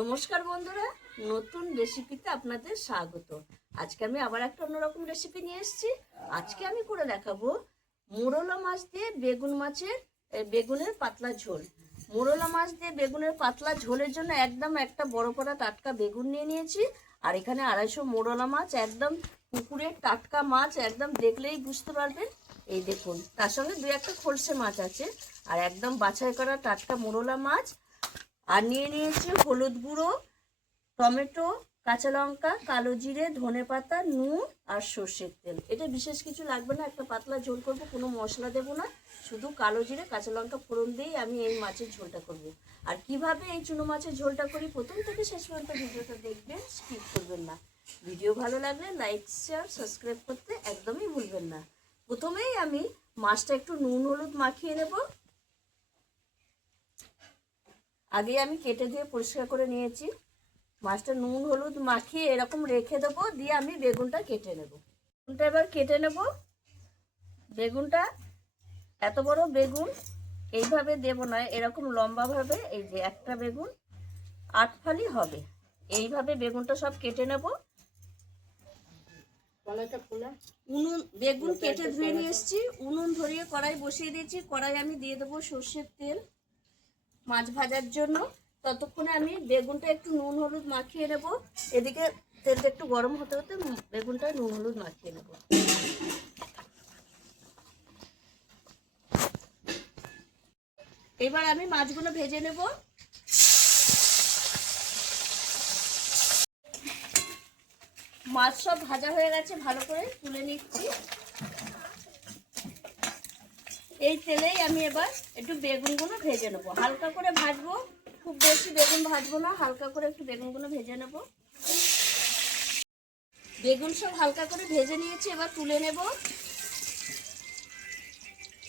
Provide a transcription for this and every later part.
নমস্কার বন্ধুরা, নতুন রেসিপিতে আপনাদের স্বাগত। আজকে আমি আবার একটা অন্যরকম রেসিপি নিয়ে এসেছি। আজকে আমি করে দেখাবো মোরলা মাছ দিয়ে বেগুন মাছের বেগুনের পাতলা ঝোল। মোরলা মাছ দিয়ে বেগুনের পাতলা ঝোলের জন্য একদম একটা বড় করা টাটকা বেগুন নিয়ে নিয়েছি। আর এখানে আড়াইশো মোরলা মাছ, একদম পুকুরের টাটকা মাছ, একদম দেখলেই বুঝতে পারবেন। এই দেখুন, তার সঙ্গে দু একটা খলসে মাছ আছে। আর একদম বাছাই করা টাটকা মোরলা মাছ। আর নিয়ে নিয়েছি হলুদ গুঁড়ো, টমেটো, কাঁচা লঙ্কা, কালো জিরে, ধনে পাতা, নুন আর সর্ষের তেল। এটা বিশেষ কিছু লাগবে না, একটা পাতলা ঝোল করব, কোনো মশলা দেবো না। শুধু কালো জিরে, কাঁচা লঙ্কা ফোড়ন দিয়েই আমি এই মাছের ঝোলটা করব। আর কীভাবে এই চুনো মাছের ঝোলটা করি, প্রথম থেকে শেষ পর্যন্ত ভিডিওটা দেখবেন, স্কিপ করবেন না। ভিডিও ভালো লাগলে লাইক, শেয়ার, সাবস্ক্রাইব করতে একদমই ভুলবেন না। প্রথমেই আমি মাছটা একটু নুন, হলুদ মাখিয়ে নেব। আগে আমি কেটে দিয়ে পরিষ্কার করে নিয়েছি। মাছটা নুন হলুদ মাখিয়ে এরকম রেখে দেবো দিয়ে আমি বেগুনটা কেটে নেব। বেগুনটা এবার কেটে নেব। বেগুনটা এত বড় বেগুন এইভাবে দেব না এরকম লম্বাভাবে এই যে একটা বেগুন আট ফালি হবে। এইভাবে বেগুনটা সব কেটে নেব। উনুন বেগুন কেটে ধুয়ে নিয়ে এসেছি উনুন ধরিয়ে কড়াই বসিয়ে দিয়েছি কড়াই আমি দিয়ে দেবো সর্ষের তেল। মাছ ভাজার জন্য। ততক্ষণে আমি বেগুনটা একটু নুন হলুদ মাখিয়ে নেব। এদিকে তেলটা একটু গরম হতে হতে বেগুনটা নুন হলুদ মাখিয়ে নেব। এবার আমি মাছগুলো ভেজে নেব। মাছ সব ভাজা হয়ে গেছে, ভালো করে তুলে নিচ্ছি। এই তেলেই আমি এবার একটু বেগুনগুলো ভেজে নেব। হালকা করে ভাজবো, খুব বেশি বেগুন ভাজবো না, হালকা করে একটু বেগুনগুলো ভেজে নেব। বেগুন সব হালকা করে ভেজে নিয়েছি, এবার তুলে নেব।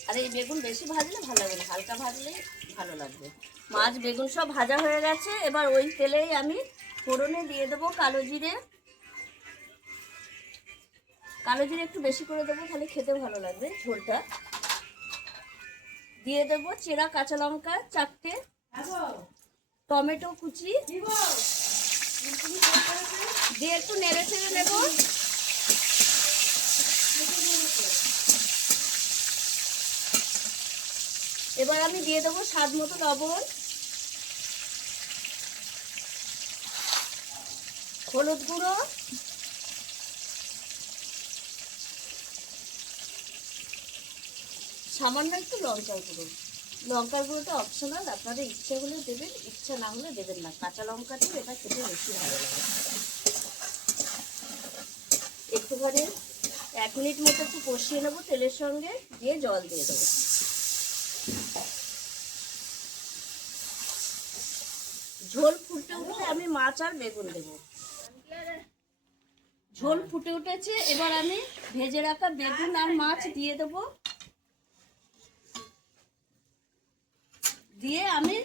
আর এই বেগুন বেশি ভাজলে ভালো লাগবে হালকা ভাজলেই ভালো লাগবে। মাছ বেগুন সব ভাজা হয়ে গেছে, এবার ওই তেলেই আমি ফোড়নে দিয়ে দেবো কালো জিরে। কালো জিরে একটু বেশি করে দেবো, তাহলে খেতে ভালো লাগবে ঝোলটা। দিয়ে দেবো চেরা কাঁচা লঙ্কা চারটে টমেটো কুচি দিয়ে একটু নেড়ে ছেড়ে নেব। এবার আমি দিয়ে দেবো স্বাদ মতো লবণ। হলুদ গুঁড়ো। সামান্য একটু লঙ্কার গুঁড়ো। লঙ্কার গুঁড়োটা অপশনাল আপনাদের ইচ্ছা হলে দেবেন, ইচ্ছা না হলে দেবেন না। কাঁচা লঙ্কাটাই এটা খেতে বেশি ভালো লাগে। একটুখানি এক মিনিট মতো একটু কষিয়ে নেব, তেলের সঙ্গে দিয়ে জল দিয়ে দেবো। ঝোল ফুটে উঠলে আমি মাছ আর বেগুন দেবো। ঝোল ফুটে উঠেছে, এবার আমি ভেজে রাখা বেগুন আর মাছ দিয়ে দেবো। দিয়ে আমি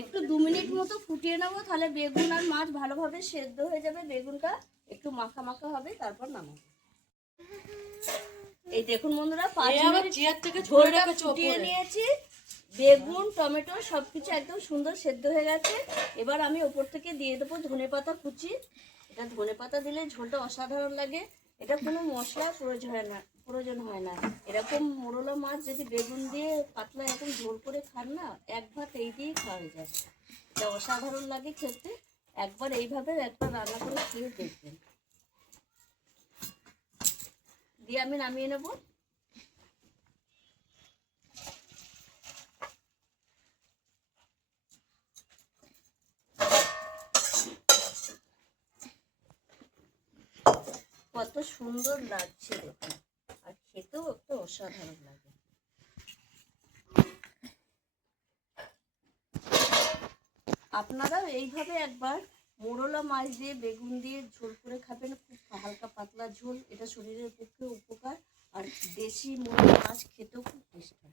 একটু দু মিনিট মতো ফুটিয়ে নেব তাহলে বেগুন আর মাছ ভালোভাবে সেদ্ধ হয়ে যাবে বেগুনটা একটু মাখা মাখা হবে তারপর নামাবো। এই দেখুন বন্ধুরা পাঁচ মিনিট ঝোলটা ফুটিয়ে নিয়েছি। বেগুন টমেটো সবকিছু একদম সুন্দর সেদ্ধ হয়ে গেছে। এবার আমি ওপর থেকে দিয়ে দেবো ধনে পাতা কুচি। এটা ধনে পাতা দিলে ঝোলটা অসাধারণ লাগে। এটা কোনো মশলার প্রয়োজন হয় না, প্রয়োজন হয় না। এরকম মোরলা মাছ যদি বেগুন দিয়ে পাতলা এরকম ঝোল করে খান না, এক ভাত এই দিয়েই খাওয়া যায়। এটা অসাধারণ লাগে খেতে। একবার এইভাবে একবার রান্না করে খেয়ে দেখবেন। দিয়ে আমি নামিয়ে নেব। কত সুন্দর লাগছে দেখুন। আর খেতেও একটু অসাধারণ লাগে। আপনারাও এইভাবে একবার মোরলা মাছ দিয়ে, বেগুন দিয়ে ঝোল করে খাবেন। খুব হালকা পাতলা ঝোল, এটা শরীরের পক্ষে উপকার। আর দেশি মোরলা মাছ খেতেও খুব টেস্টি।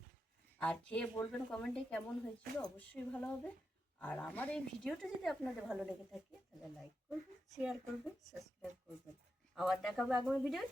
আর খেয়ে বলবেন কমেন্টে কেমন হয়েছিল, অবশ্যই ভালো হবে। আর আমার এই ভিডিওটা যদি আপনাদের ভালো লেগে থাকে, তাহলে লাইক করবেন শেয়ার করবেন সাবস্ক্রাইব করবেন। আবার দেখাবো আগামী ভিডিও